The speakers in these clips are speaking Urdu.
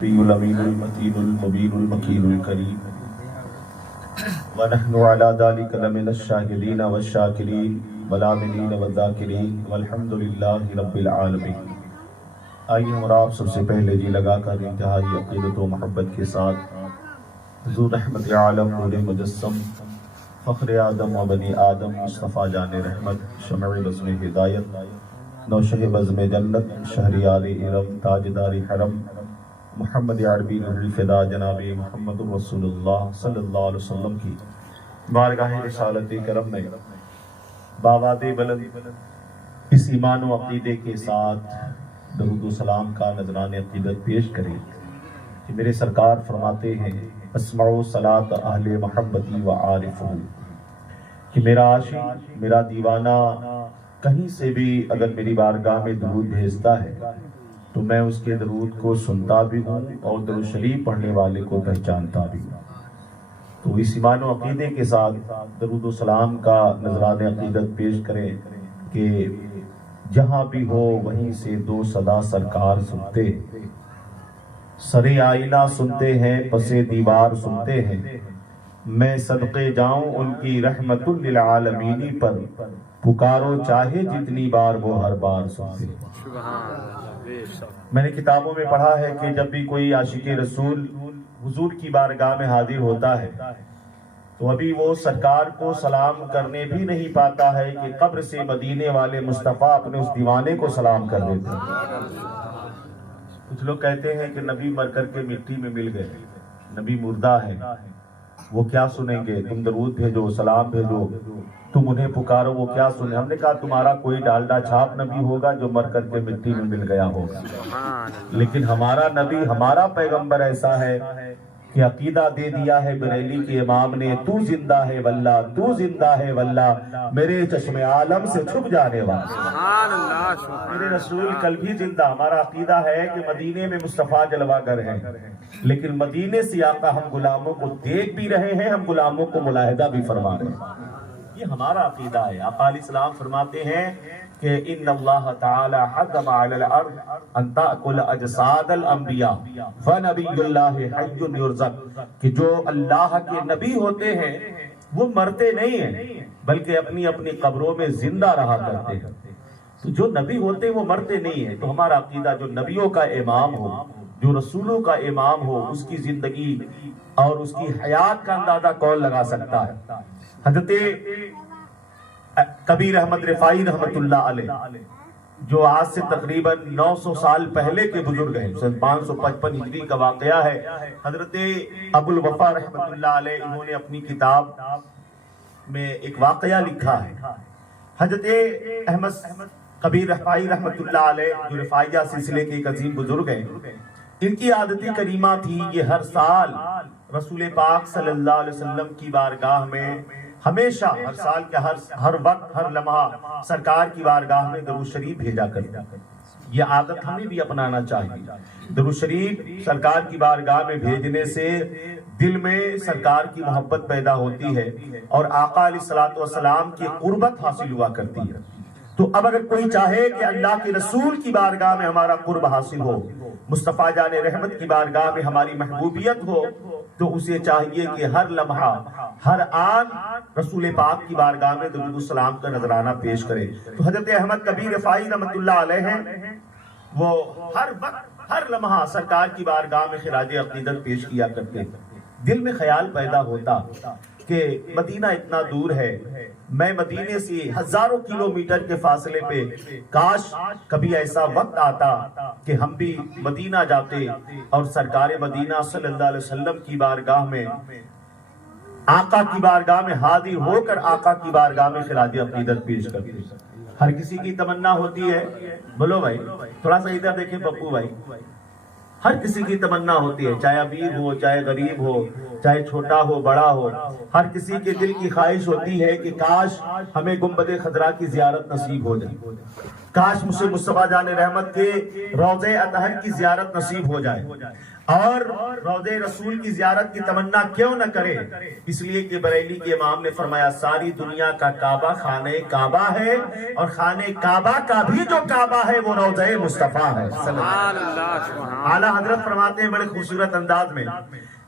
الأمين المتين المبين المكين الكريم ونحن على ذلك لمن الشاهدين والشاكرين والعاملين والذاكرين والحمد لله رب العالمين۔ آئیے اور آپ سب سے پہلے جی لگا کر انتہائی عقیدت و محبت کے ساتھ حضور رحمت عالم نور مجسم فخر آدم و بنی آدم مصطفیٰ جان رحمت شمع بزم ہدایت نوشہ بزم جنت شہریار ارم تاجدار حرم محمد عربی الفدا جناب محمد رسول اللہ صلی اللہ علیہ وسلم کی بارگاہ رسالت کرم میں باواد بلند اس ایمان و عقیدے کے ساتھ درود و سلام کا نذران عقیدت پیش کریں کہ میرے سرکار فرماتے ہیں اسمعوا صلاۃ اہل محبتی و عارفوا، کہ میرا عاشق میرا دیوانہ کہیں سے بھی اگر میری بارگاہ میں درود بھیجتا ہے تو میں اس کے درود کو سنتا بھی ہوں اور درود شریف پڑھنے والے کو پہچانتا بھی ہوں۔ تو اس ایمان و عقیدے کے ساتھ درود و سلام کا نذران عقیدت پیش کریں کہ جہاں بھی ہو وہیں سے دو صدا سرکار سنتے، سرے آئینہ سنتے ہیں پسے دیوار سنتے ہیں، میں صدقے جاؤں ان کی رحمت للعالمینی پر، پکارو چاہے جتنی بار وہ ہر بار سنتے۔ میں نے کتابوں میں پڑھا ہے کہ جب بھی کوئی عاشق رسول حضور کی بارگاہ میں حاضر ہوتا ہے تو ابھی وہ سرکار کو سلام کرنے بھی نہیں پاتا ہے کہ قبر سے مدینے والے مصطفیٰ اپنے اس دیوانے کو سلام کر دیتے ہیں۔ کچھ لوگ کہتے ہیں کہ نبی مر کر کے مٹی میں مل گئے، نبی مردہ ہے، وہ کیا سنیں گے؟ تم درود بھیجو، سلام بھیجو، تم انہیں پکارو، وہ کیا سنیں؟ ہم نے کہا تمہارا کوئی ڈالڈا چھاپ نبی ہوگا جو مر کر کے مٹی میں مل گیا ہوگا، لیکن ہمارا نبی ہمارا پیغمبر ایسا ہے کہ عقیدہ دے دیا ہے بریلی کے امام نے، تو زندہ ہے واللہ، تو زندہ ہے واللہ، میرے چشم عالم سے چھپ جانے والا میرے رسول کل بھی زندہ۔ ہمارا عقیدہ ہے کہ مدینے میں مصطفیٰ جلوہ گر ہیں، لیکن مدینے سے آقا ہم غلاموں کو دیکھ بھی رہے ہیں، ہم غلاموں کو ملاحظہ بھی فرما رہے ہیں۔ یہ ہمارا عقیدہ ہے۔ آقا علیہ السلام فرماتے ہیں کہ ان اللہ تعالی حکم علی الارض ان تاکل اجساد الانبیاء فنبی اللہ حی یرزق، کہ جو اللہ کے نبی ہوتے ہیں وہ مرتے نہیں ہیں بلکہ اپنی اپنی قبروں میں زندہ رہا کرتے ہیں۔ تو جو نبی ہوتے ہیں وہ مرتے نہیں ہیں۔ تو ہمارا عقیدہ جو نبیوں کا امام ہو، جو رسولوں کا امام ہو، اس کی زندگی اور اس کی حیات کا اندازہ کون لگا سکتا ہے؟ حضرت کبیر احمد رفاعی رحمت اللہ علیہ جو آج سے تقریباً 900 سال پہلے کے بزرگ ہیں، 555 ہجری کا واقعہ ہے۔ حضرت ابو الوفا رحمت اللہ علیہ انہوں نے اپنی کتاب میں ایک واقعہ لکھا ہے۔ حضرت احمد کبیر رفاعی رحمت اللہ علیہ جو رفاعیہ سلسلے کے ایک عظیم بزرگ ہیں، ان کی عادت کریمہ تھی یہ ہر سال رسول پاک صلی اللہ علیہ وسلم کی بارگاہ میں ہمیشہ ہر سال کے ہر وقت ہر لمحہ سرکار کی بارگاہ میں درود شریف بھیجا کرتے۔ یہ عادت ہمیں بھی اپنانا چاہیے۔ درود شریف سرکار کی بارگاہ میں بھیجنے سے دل میں سرکار کی محبت پیدا ہوتی ہے اور آقا علیہ السلام کی قربت حاصل ہوا کرتی ہے۔ تو اب اگر کوئی چاہے کہ اللہ کے رسول کی بارگاہ میں ہمارا قرب حاصل ہو، مصطفیٰ جان رحمت کی بارگاہ میں ہماری محبوبیت ہو، تو اسے چاہیے کہ ہر لمحہ ہر آن رسول پاک کی بارگاہ میں درود السلام کا نذرانہ پیش کرے۔ تو حضرت احمد کبیر رفاعی رحمت اللہ علیہ ہیں، وہ ہر وقت ہر لمحہ سرکار کی بارگاہ میں خراج عقیدت پیش کیا کرتے۔ دل میں خیال پیدا ہوتا کہ مدینہ اتنا دور ہے، میں مدینے سے ہزاروں کلومیٹر کے فاصلے پہ، کاش کبھی ایسا وقت آتا کہ ہم بھی مدینہ جاتے اور سرکار مدینہ صلی اللہ علیہ وسلم کی بارگاہ میں آقا کی بارگاہ میں حاضر ہو کر آقا کی بارگاہ میں خراج عقیدت پیش کرتے۔ ہر کسی کی تمنا ہوتی ہے، بولو بھائی تھوڑا سا ادھر دیکھیں پپو بھائی، ہر کسی کی تمنا ہوتی ہے، چاہے امیر ہو چاہے غریب ہو، چاہے چھوٹا ہو بڑا ہو، ہر کسی کے دل کی خواہش ہوتی ہے کہ کاش ہمیں گنبد خضرا کی زیارت نصیب ہو جائے، کاش مجھ سے مصطفیٰ جان رحمت کے روضہ اطہر کی زیارت نصیب ہو جائے۔ اور روضہ رسول کی زیارت کی تمنا کیوں نہ کرے؟ اس لیے کہ بریلی کے امام نے فرمایا ساری دنیا کا کعبہ خانہ کعبہ ہے، اور خانہ کعبہ کا بھی جو کعبہ ہے وہ روضہ مصطفیٰ ہے۔ اعلیٰ حضرت فرماتے ہیں بڑے خوبصورت انداز میں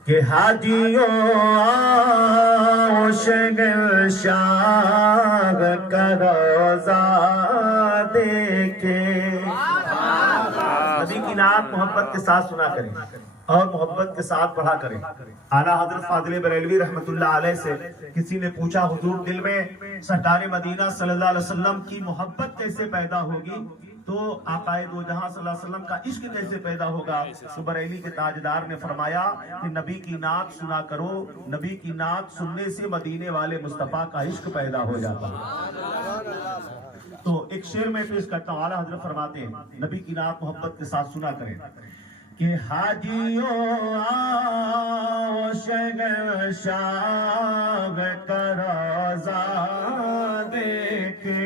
کہ حاجیوں آؤ شگل شاگ کا روضہ دیکھے۔ نبی کی نعت محبت کے ساتھ سنا کریں اور محبت کے ساتھ پڑھا کریں۔ اعلیٰ حضرت فاضل بریلوی رحمت اللہ علیہ سے کسی نے پوچھا حضور دل میں سرکار مدینہ صلی اللہ علیہ وسلم کی محبت کیسے پیدا ہوگی، تو آقا دو جہاں صلی اللہ علیہ وسلم کا عشق کیسے پیدا ہوگا؟ تو بریلی کے تاجدار نے فرمایا کہ نبی کی نعت سنا کرو، نبی کی نعت سننے سے مدینے والے مصطفیٰ کا عشق پیدا ہو جاتا ہے۔ تو ایک شعر میں پیش کرتا ہوں، اعلیٰ حضرت فرماتے ہیں نبی کی نعت محبت کے ساتھ سنا کریں کہ حاجیوں آؤ شگل شاگ کا روضہ دیکھے۔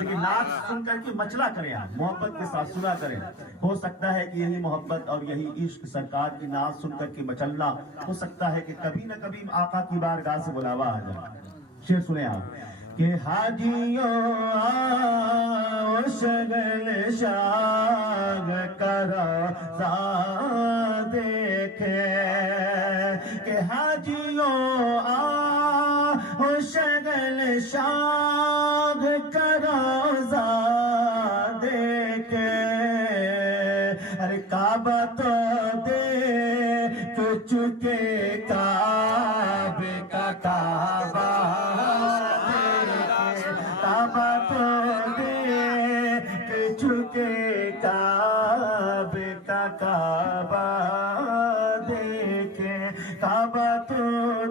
لیکن نعت سن کر کے مچلا کریں، آپ محبت کے ساتھ سنا کریں۔ ہو سکتا ہے کہ یہی محبت اور یہی عشق سرکار کی نعت سن کر کے مچلنا، ہو سکتا ہے کہ کبھی نہ کبھی آقا کی بارگاہ سے بلاوا آ جائے۔ شعر سنیں آپ کہ حاجیوں آؤ شگل شاگ کا روضہ دیکھے، کہ حاجیوں آؤ شگل شاگ کا روضہ دیکھے۔ ارے کعبہ تو دیکھ چکے کعبے کا کعبہ، کعبہ تو دیکھ چکے کعبے کا کعبہ دیکھے، کعبہ تو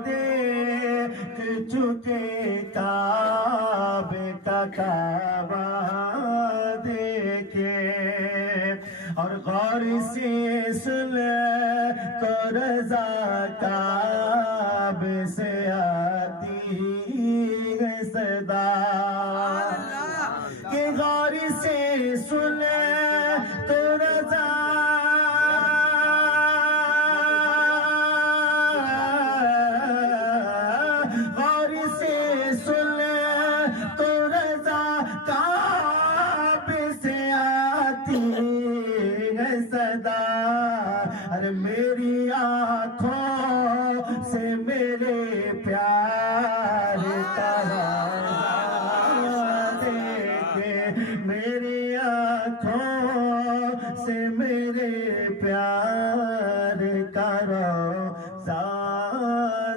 دیکھ چکے کعبے کا کعبہ دیکھے، اور غور سے سن تو رضا کعبے سے آتی ہے صدا، کہ غور سے سن تو رضا غور سے سن تو رضا کعبے سے آتی ہے صدا، ارے میری آنکھوں سے میرے پیار کا میری آنکھوں سے میرے پیار کا روضہ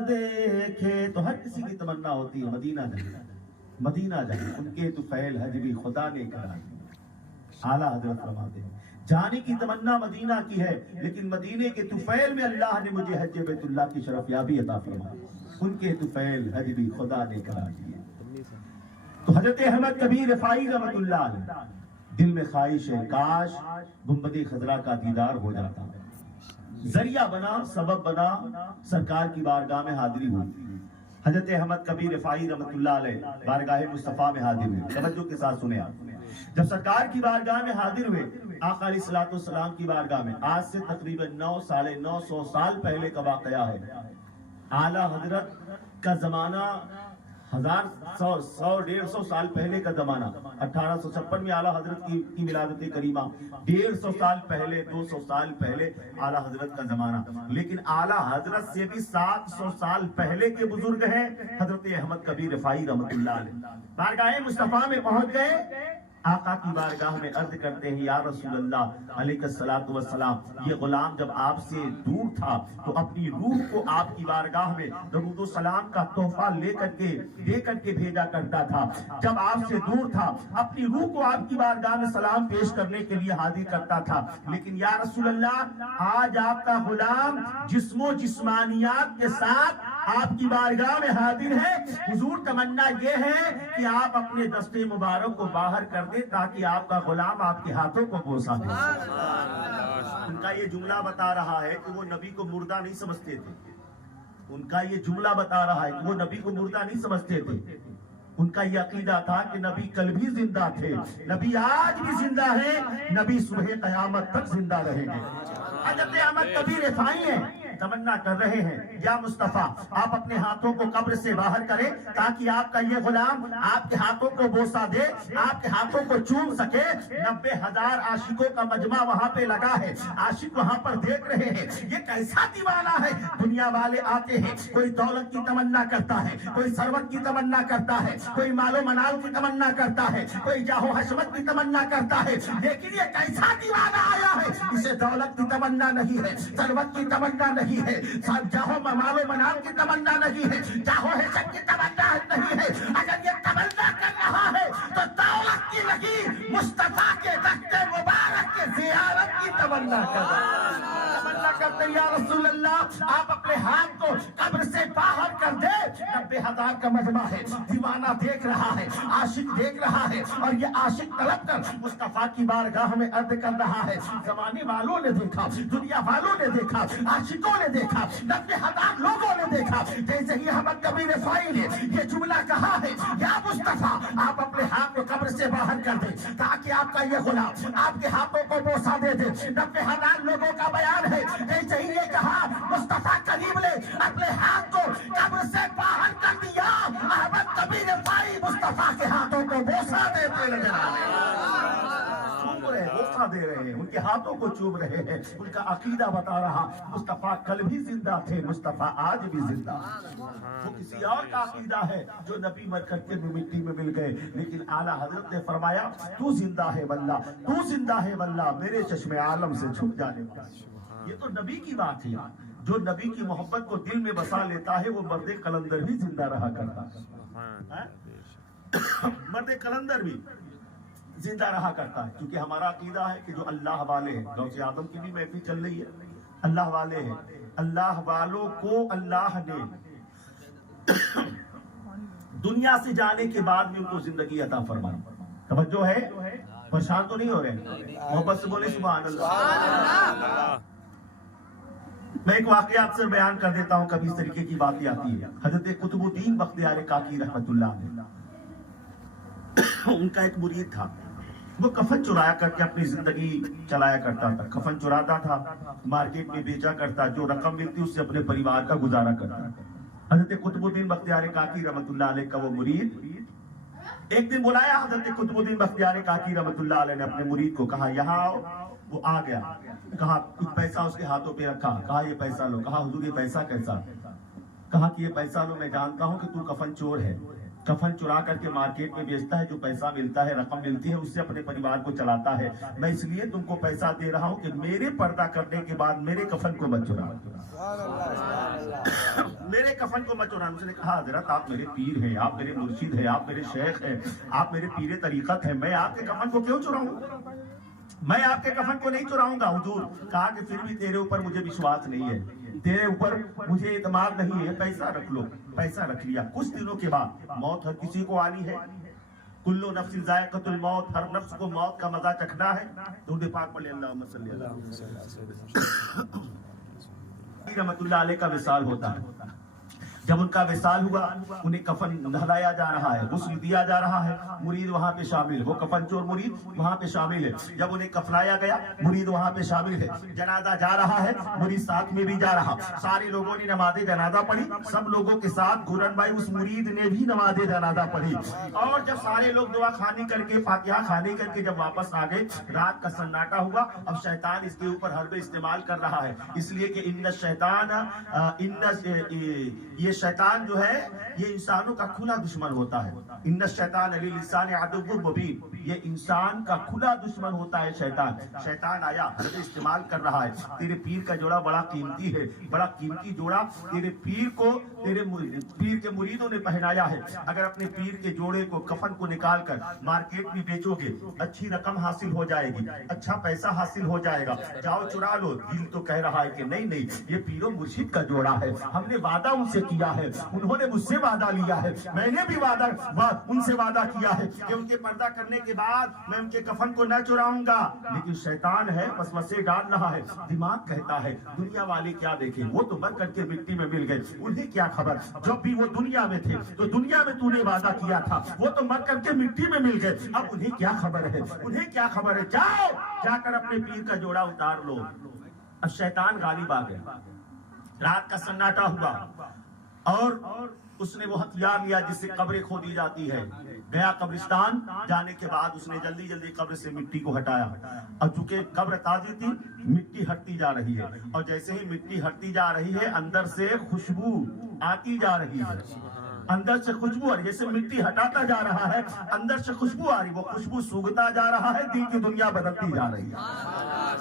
دیکھے۔ تو ہر کسی کی تمنا ہوتی ہے مدینہ جانا، مدینہ جانا، ان کے طفیل حج بھی خدا نے کرا دیا۔ اعلیٰ حضرت فرماتے ہیں جانے کی تمنا مدینہ کی ہے، لیکن مدینے کے طفیل میں اللہ نے مجھے حج بیت اللہ کی شرف یابی عطا فرمائی، ان کے طفیل حج بھی خدا نے کرا دیے۔ تو حضرت احمد کبیر رفاعی رحمت اللہ علیہ دل میں خواہش ہے کاش گنبد خضرا کا دیدار ہو جاتا، ذریعہ بنا، سبب بنا، سرکار کی بارگاہ میں حاضری ہوئی۔ حضرت احمد کبیر رفاعی رحمت اللہ علیہ بارگاہ مصطفیٰ میں حاضر ہوئے۔ توجہ کے ساتھ سنیں آپ، جب سرکار کی بارگاہ میں حاضر ہوئے، آقا علیہ الصلوۃ والسلام کی بارگاہ میں، آج سے تقریباً 900 سال پہلے کا واقعہ ہے۔ اعلیٰ حضرت کا زمانہ 150 سال پہلے کا زمانہ، 1856 میں اعلیٰ حضرت کی ولادت کریمہ، 150 سال پہلے، 200 سال پہلے اعلیٰ حضرت کا زمانہ، لیکن اعلیٰ حضرت سے بھی 700 سال پہلے کے بزرگ ہیں حضرت احمد کبیر رفاعی رحمت اللہ علیہ۔ بارگاہ مصطفیٰ میں پہنچ گئے، آقا کی بارگاہ میں عرض کرتے ہیں یا رسول اللہ علیہ الصلوۃ والسلام، یہ غلام جب آپ سے دور تھا تو اپنی روح کو آپ کی بارگاہ میں درود و سلام کا تحفہ دے کر کے بھیجا کرتا تھا، جب آپ سے دور تھا اپنی روح کو آپ کی بارگاہ میں سلام پیش کرنے کے لیے حاضر کرتا تھا، لیکن یا رسول اللہ آج آپ کا غلام جسم و جسمانیات کے ساتھ آپ کی بارگاہ میں حاضر ہے، حضور تمنا یہ ہے کہ آپ اپنے دست مبارک کو باہر کر دیں تاکہ آپ کا غلام آپ کے ہاتھوں کو بوسا دے۔ ان کا یہ جملہ بتا رہا ہے کہ وہ نبی کو مردہ نہیں سمجھتے تھے. ان کا یہ جملہ بتا رہا ہے کہ وہ نبی کو مردہ نہیں سمجھتے تھے. ان کا یہ عقیدہ تھا کہ نبی کل بھی زندہ تھے, نبی آج بھی زندہ ہے, نبی صبح قیامت تک زندہ رہیں گے. حضرت احمد کبیر رفاعی ہیں, تمنا کر رہے ہیں یا مصطفیٰ آپ اپنے ہاتھوں کو قبر سے باہر کریں تاکہ آپ کا یہ غلام آپ کے ہاتھوں کو بوسہ دے, آپ کے ہاتھوں کو چوم سکے. 90,000 عاشقوں کا مجمع وہاں پہ لگا ہے, عاشق وہاں پر دیکھ رہے ہیں. یہ کیسا دیوانہ ہے. دنیا والے آتے ہیں, کوئی دولت کی تمنا کرتا ہے, کوئی ثروت کی تمنا کرتا ہے, کوئی مال و منال کی تمنا کرتا ہے, کوئی جاہ و حشمت کی تمنا کرتا ہے. لیکن یہ کیسا دیوانہ آیا ہے, اسے دولت کی تمنا نہیں ہے, ثروت کی تمنا نہیں ہے, جاہو مال و منال کی تمنا نہیں ہے, جاہو حشمت کی تمنا نہیں ہے. اگر یہ تمنا کر رہا ہے تو دولت کی نہیں, مصطفیٰ کے تخت مبارک کے زیارت کی تمنا کر رہا ہے. تمنا کرتے یا رسول اللہ آپ اپنے ہاتھ کو قبر سے باہر کر دے. 90,000 کا مجمع ہے, دیوانہ دیکھ رہا ہے, عاشق دیکھ رہا ہے, اور یہ عاشق طلب کر مصطفیٰ کی بارگاہ میں عرض کر رہا ہے. زمانے والوں نے دیکھا, دنیا والوں نے دیکھا, عاشقوں نے دیکھا, 90,000 لوگوں نے دیکھا. جیسے ہی احمد کبیر رفاعی نے یہ جملہ کہا ہے, یا مصطفیٰ آپ اپنے ہاتھ کو قبر سے باہر کر دیں تاکہ آپ کا یہ غلام آپ کے ہاتھوں کو بوسہ دے دے. 90,000 لوگوں کا بیان ہے. جیسے ہی یہ کہا مصطفیٰ قریب لے اپنے ہاتھ کو قبر سے باہر کر دیا. احمد کبیر رفاعی مصطفیٰ کے ہاتھوں کو بوسہ دیتے نظر آ رہے ہیں, بوسہ دے رہے ہیں, ان کے ہاتھوں کو چوم رہے ہیں. ان کا عقیدہ بتا رہا مصطفیٰ کل بھی زندہ تھے, مصطفیٰ آج بھی زندہ. وہ کسی اور کا عقیدہ ہے جو نبی مر کر کے مٹی میں مل گئے, لیکن اعلیٰ حضرت نے فرمایا تو زندہ ہے واللہ, تو زندہ ہے واللہ, میرے چشم عالم سے چھپ جانے کا. یہ تو نبی کی بات ہے. جو نبی کی محبت کو دل میں بسا لیتا ہے وہ مرد قلندر بھی زندہ رہا کرتا ہے. مرد قلندر بھی زندہ رہا کرتا ہے, کیونکہ ہمارا عقیدہ ہے کہ جو اللہ والے ہیں, غوث اعظم کی بھی محفل چل رہی ہے, اللہ والے ہیں, اللہ والوں کو اللہ نے دنیا سے جانے کے بعد بھی ان کو زندگی عطا فرمائی. توجہ ہے, پریشان تو نہیں ہو رہے, محبت سے بولے سبحان اللہ. میں ایک واقعہ آپ سے بیان کر دیتا ہوں, کبھی اس طریقے کی باتیں آتی ہے. حضرت قطب الدین بختیار کاکی رحمت اللہ علیہ, ان کا ایک مرید تھا, وہ کفن چرایا کر کے اپنی زندگی چلایا کرتا تھا. کفن چراتا تھا, مارکیٹ میں بیچا کرتا, جو رقم ملتی اس سے اپنے پریوار کا گزارا کرتا. حضرت قطب الدین بختیار کاکی رحمت اللہ علیہ کا وہ مرید ایک دن بلایا. حضرت قطب الدین بختیار کاکی رحمت اللہ علیہ نے اپنے مرید کو کہا یہاں آؤ. وہ آ گیا, کہا کچھ پیسہ اس کے ہاتھوں پہ رکھا, کہا یہ پیسہ لو. کہا حضور یہ پیسہ کیسا؟ کہا کہ یہ پیسہ لو, میں جانتا ہوں کہ تو کفن چور ہے, کفن چرا کر کے مارکیٹ میں بیچتا ہے, جو پیسہ ملتا ہے رقم ملتی ہے اس سے اپنے پریوار کو چلاتا ہے. میں اس لیے تم کو پیسہ دے رہا ہوں کہ میرے پردہ کرنے کے بعد میرے کفن کو مت چرا, میرے کفن کو مت چرا. اس نے کہا حضرت آپ میرے پیر ہیں, آپ میرے مرشد ہیں, آپ میرے شیخ ہیں, آپ میرے پیر طریقت ہیں, میں آپ کے کفن کو کیوں چراؤں؟ میں آپ کے کفن کو نہیں چراؤں گا. حضور کہا کہ پھر بھی تیرے اوپر مجھے وشواس نہیں ہے, تیرے اوپر مجھے اعتماد نہیں ہے, پیسہ رکھ لو. پیسہ رکھ لیا. کچھ دنوں کے بعد موت ہر کسی کو آنی ہے, کلو نفس ذائقۃ الموت, ہر نفس کو موت کا مزہ چکھنا ہے. درود پاک پڑھ لیں اللہم صلی اللہ علیہ وسلم. رحمت اللہ علیہ کا وصال ہوتا ہے. جب ان کا وصال ہوا انہیں کفن نہلایا جا رہا ہے, غسل دیا جا رہا ہے, مرید وہاں پہ شامل, وہ کفن چور مرید وہاں پہ شامل ہے. جب انہیں کفنایا گیا مرید وہاں پہ شامل ہے, جنازہ جا رہا ہے, مرید ساتھ میں بھی جا رہا. سارے لوگوں نے نماز جنازہ پڑھی, سب لوگوں کے ساتھ گھورن بھائی اس مرید نے بھی نماز جنازہ پڑھی. اور جب سارے لوگ دعا خانی کر کے فاتحہ خانی کر کے جب واپس آ گئے, رات کا سناٹا ہوا. اب شیطان اس کے اوپر حربے استعمال کر رہا ہے, اس لیے کہ ان الشیطان یہ شیطان جو ہے یہ انسانوں کا کھلا دشمن ہوتا ہے. ان الشیطان للانسان عدو مبین, یہ انسان کا کھلا دشمن ہوتا ہے شیطان. شیطان آیا, حربے استعمال کر رہا ہے. تیرے پیر کا جوڑا بڑا قیمتی ہے, بڑا قیمتی جوڑا تیرے پیر کو تیرے پیر کے مریدوں نے پہنایا ہے. اگر اپنے پیر کے جوڑے کو کفن کو نکال کر مارکیٹ میں بیچو گے, اچھی رقم حاصل ہو جائے گی, اچھا پیسہ حاصل ہو جائے گا, جاؤ چرا لو. دل تو کہہ رہا ہے کہ نہیں نہیں, یہ پیر و مرشد کا جوڑا ہے, ہم نے وعدہ ان سے کیا لیا ہے، انہوں نے مجھ سے وعدہ لیا ہے، میں نے بھی ان سے وعدہ کیا ہے کہ ان کے پردہ کرنے کے بعد میں ان کے کفن کو نہ چراؤں گا، لیکن شیطان ہے وسوسے ڈال رہا ہے، دماغ کہتا ہے دنیا والے کیا دیکھیں، وہ تو مر کر کے مٹی میں مل گئے، انہیں کیا خبر، جب بھی وہ دنیا میں تھے تو دنیا میں تو نے وعدہ کیا تھا، وہ تو مر کر کے مٹی میں مل گئے، اب انہیں کیا خبر ہے، انہیں کیا خبر ہے، جاؤ جا کر اپنے پیر کا جوڑا اتار لو۔ اب شیطان غالب آ گیا، رات کا سناٹا ہوا اور اس نے وہ ہتھیار لیا جس سے قبریں کھودی جاتی ہے، گیا قبرستان، جانے کے بعد اس نے جلدی جلدی قبر سے مٹی کو ہٹایا، اور چونکہ قبر تازی تھی مٹی ہٹتی جا رہی ہے، اور جیسے ہی مٹی ہٹتی جا رہی ہے اندر سے خوشبو آتی جا رہی ہے، اندر سے خوشبو، اور جیسے مٹی ہٹاتا جا رہا ہے اندر سے خوشبو آ رہی، وہ خوشبو سونگھتا جا رہا ہے، دل کی دنیا بدلتی جا رہی ہے۔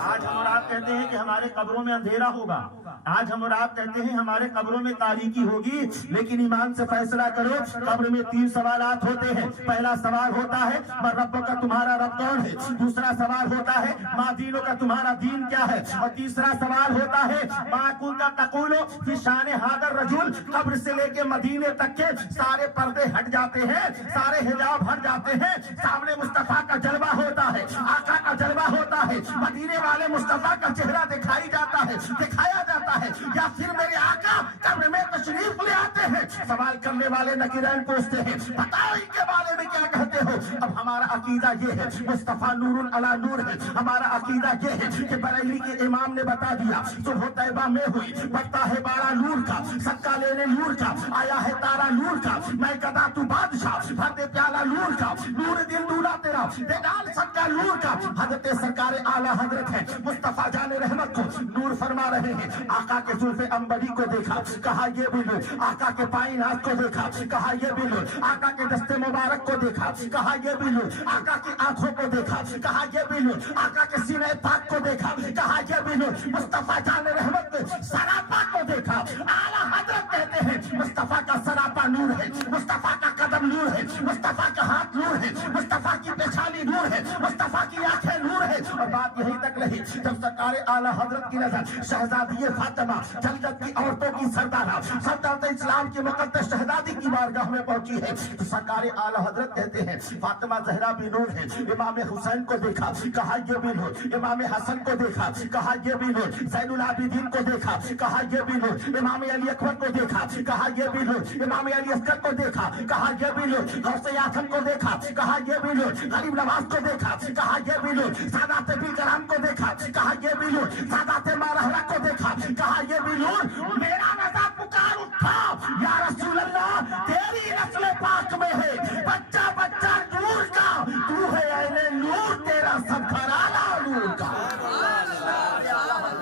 آج ہم اور آپ کہتے ہیں کہ ہمارے قبروں میں اندھیرا ہوگا، آج ہم اور آپ کہتے ہیں ہمارے قبروں میں تاریکی ہوگی، لیکن ایمان سے فیصلہ کرو، قبر میں 3 سوالات ہوتے ہیں۔ پہلا سوال ہوتا ہے مَن ربک کا، تمہارا رب کون ہے؟ دوسرا سوال ہوتا ہے مَا دینک کا، تمہارا دین کیا ہے؟ اور تیسرا سوال ہوتا ہے مَا کُنتَ تقول فی شأن ھذا الرجل۔ قبر سے لے کے مدینے تک کے سارے پردے ہٹ جاتے ہیں، سارے حجاب ہٹ جاتے ہیں، سامنے مصطفیٰ کا جلوہ ہوتا ہے، آقا کا جلوہ ہوتا ہے، مدینے والے مصطفیٰ کا چہرہ دکھایا جاتا ہے، یا پھر میرے آقا قبر میں تشریف لے آتے ہیں۔ سوال کرنے والے نکیرین پوچھتے ہیں بتاؤ ان کے بارے میں کیا کہتے ہو؟ اب ہمارا عقیدہ یہ ہے مصطفیٰ نور علی نور ہے، ہمارا عقیدہ یہ ہے کہ بریلی کے امام نے بتا دیا صبح طیبہ میں ہوئی، بڑھتا ہے بارہ نور کا، صدقہ لینے نور کا، آیا ہے تارا نور کا، میں گدا تو بادشاہ، بھر دے پیالہ نور کا، نور دل دولا تیرا، دے ڈال صدقہ نور کا۔ حضرت سرکار اعلیٰ حضرت ہے مصطفیٰ جان رحمت کو نور فرما رہے ہیں، آقا کے زلف عنبری کو دیکھا، کہا یہ بھی نور، آقا کے پائنات کو دیکھا، کہا یہ بھی نور، آقا کے دست مبارک کو دیکھا، کہا یہ بھی نور، آقا کی آنکھوں کو دیکھا، کہا یہ بھی نور، آقا کے سینے پاک کو دیکھا، کہا یہ بھی نور، مصطفیٰ جان رحمت نے سراپا کو دیکھا۔ اعلیٰ حضرت کہتے ہیں مصطفیٰ کا سراپا نور ہے، مصطفیٰ کا قدم نور ہے، مصطفیٰ کا ہاتھ نور ہے، مصطفیٰ کی پیشانی نور ہے، مصطفیٰ کی آنکھیں نور ہے۔ اور بات یہی تک رہی، جب سرکار اعلیٰ حضرت کی نظر شہزادی فاطمہ جلدت کی عورتوں کی سردارہ سلطنت اسلام کی مقدس شہزادی کی بارگاہ میں پہنچی ہے، تو سرکار اعلیٰ حضرت کہتے ہیں فاطمہ زہرا بھی نور ہے۔ امام حسین کو دیکھا، کہا یہ بھی نور، امام حسن کو دیکھا، کہا یہ بھی نور، زین العابدین کو دیکھا، کہا یہ بھی نور، امام علی اکبر کو دیکھا، کہا یہ بھی نور، امام علی اصغر کو دیکھا، کہا یہ بھی نور، غوث اعظم کو دیکھا، کہا یہ بھی نور، غریب نواز کو دیکھا، کہا یہ بھی نور، سادات کرام کو دیکھا، کہا یہ بھی نور، سادات مارحلہ کو دیکھا، کہا یہ بھی نور۔ میرا نظر پکار اٹھا یا رسول اللہ تیری نسل پاک میں ہے بچہ بچہ نور کا، تو ہے عین نور، تیرا سب گھرانہ نور کا۔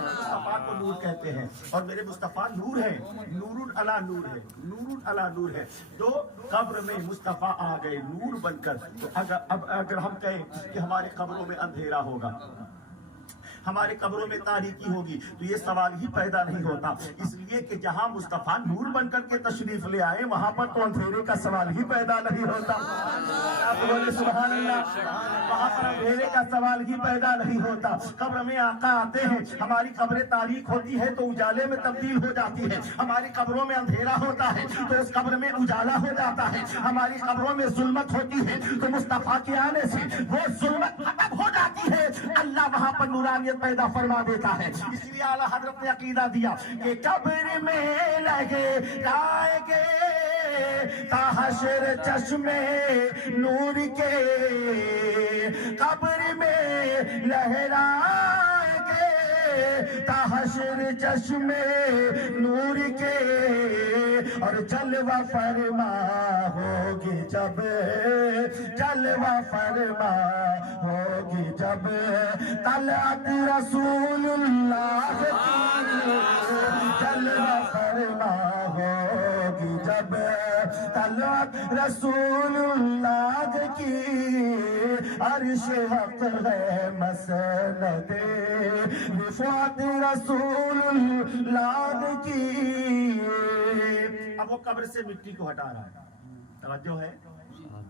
مصطفیٰ کو نور کہتے ہیں، اور میرے مصطفیٰ نور ہے، نور علی نور ہے، نور علی نور ہے۔ تو قبر میں مصطفیٰ آ گئے نور بن کر۔ تو اگر ہم کہیں کہ ہمارے قبروں میں اندھیرا ہوگا، ہمارے قبروں میں تاریکی ہوگی، تو یہ سوال ہی پیدا نہیں ہوتا، اس لیے کہ جہاں مصطفیٰ نور بن کر کے تشریف لے آئے وہاں پر تو اندھیرے کا سوال ہی پیدا نہیں ہوتا۔ آپ بولے سبحان اللہ، وہاں پر اندھیرے کا سوال ہی پیدا نہیں ہوتا۔ قبر میں آقا آتے ہیں، ہماری قبر تاریک ہوتی ہے تو اجالے میں تبدیل ہو جاتی ہے، ہماری قبروں میں اندھیرا ہوتا ہے تو اس قبر میں اجالا ہو جاتا ہے، ہماری قبروں میں ظلمت ہوتی ہے تو مصطفیٰ کے آنے سے وہ ظلمت ختم ہو جاتی ہے، اللہ وہاں پر نورانیت پیدا فرما دیتا ہے۔ اس لیے اعلیٰ حضرت نے عقیدہ دیا کہ قبر میں لگے جائیں گے تا حشر چشمے نور کے، قبر میں لہرائیں گے تا حشر چشمے نور کے، اور جلوہ فرما ہوگی جب، جلوہ فرما ہوگی جب طلعت رسول اللہ کی، جلوہ فرما ہوگی جب طلعت رسول اللہ کی، عرش حق ہے مسند رفعت رسول اللہ کی۔ اب وہ قبر سے مٹی کو ہٹا رہا ہے، توجہ ہے،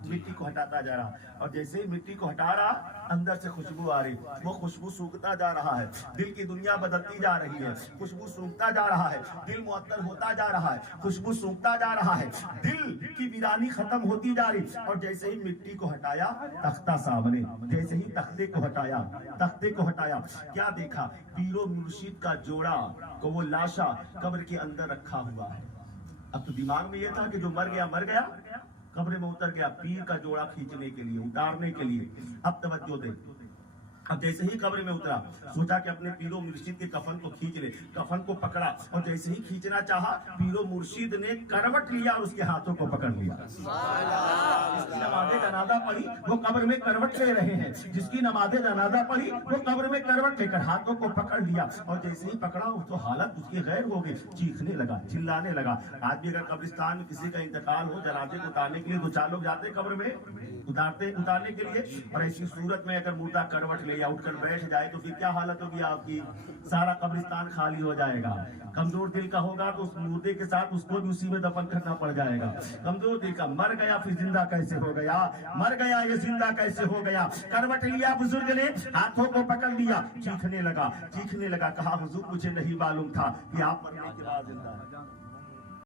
مٹی کو ہٹاتا جا رہا، اور جیسے ہی مٹی کو ہٹا رہا اندر سے خوشبو آ رہی، وہ خوشبو سونگتا جا رہا ہے، دل کی دنیا بدلتی جا رہی ہے، خوشبو سونگتا جا رہا ہے، دل معطر ہوتا جا رہا ہے، خوشبو سونگتا جا رہا ہے، دل کی ویرانی ختم ہوتی جا رہی، اور جیسے ہی مٹی کو ہٹایا تختہ سامنے، جیسے ہی تختے کو ہٹایا کیا دیکھا؟ پیر و مرشد کا جوڑا کو وہ لاشا قبر کے اندر رکھا ہوا ہے۔ اب تو دماغ میں یہ تھا کہ جو مر گیا قبر میں اتر گیا، پیر کا جوڑا کھینچنے کے لیے، اتارنے کے لیے۔ اب توجہ دے، اب جیسے ہی قبر میں اترا سوچا کہ اپنے پیر و مرشد کے کفن کو کھینچ لے، کفن کو پکڑا، اور جیسے ہی کھینچنا چاہا پیر و مرشد نے کروٹ لیا اور اس کے ہاتھوں کو پکڑ لیا۔ جس کی نماز جنازہ پڑھی وہ قبر میں کروٹ لے رہے ہیں، جس کی نماز جنازہ پڑھی وہ قبر میں کروٹ لے کر ہاتھوں کو پکڑ لیا، اور جیسے ہی پکڑا تو حالت اس کی غیر ہو گئی، چیخنے لگا، چلانے لگا۔ آج بھی اگر قبرستان میں کسی کا انتقال ہو، جنازے کو اتارنے کے لیے دو چار لوگ جاتے قبر میں اتارنے کے لیے، اور ایسی صورت میں اگر مردہ کروٹ لے یا اٹھ کر بیٹھ جائے تو پھر کیا حالت ہوگی آپ کی؟ سارا قبرستان خالی ہو جائے گا۔ کمزور دل کا ہوگا تو اس مردے کے ساتھ اس کو بھی اسی میں دفن کرنا پڑ جائے گا۔ کمزور دل کا مر گیا پھر زندہ کیسے ہو گیا؟ مر گیا یہ زندہ کیسے ہو گیا؟ کروٹ لیا بزرگ نے، ہاتھوں کو پکڑ لیا، چیخنے لگا، کہا حضور مجھے نہیں معلوم تھا کہ آپ مرنے کے بعد زندہ ہیں۔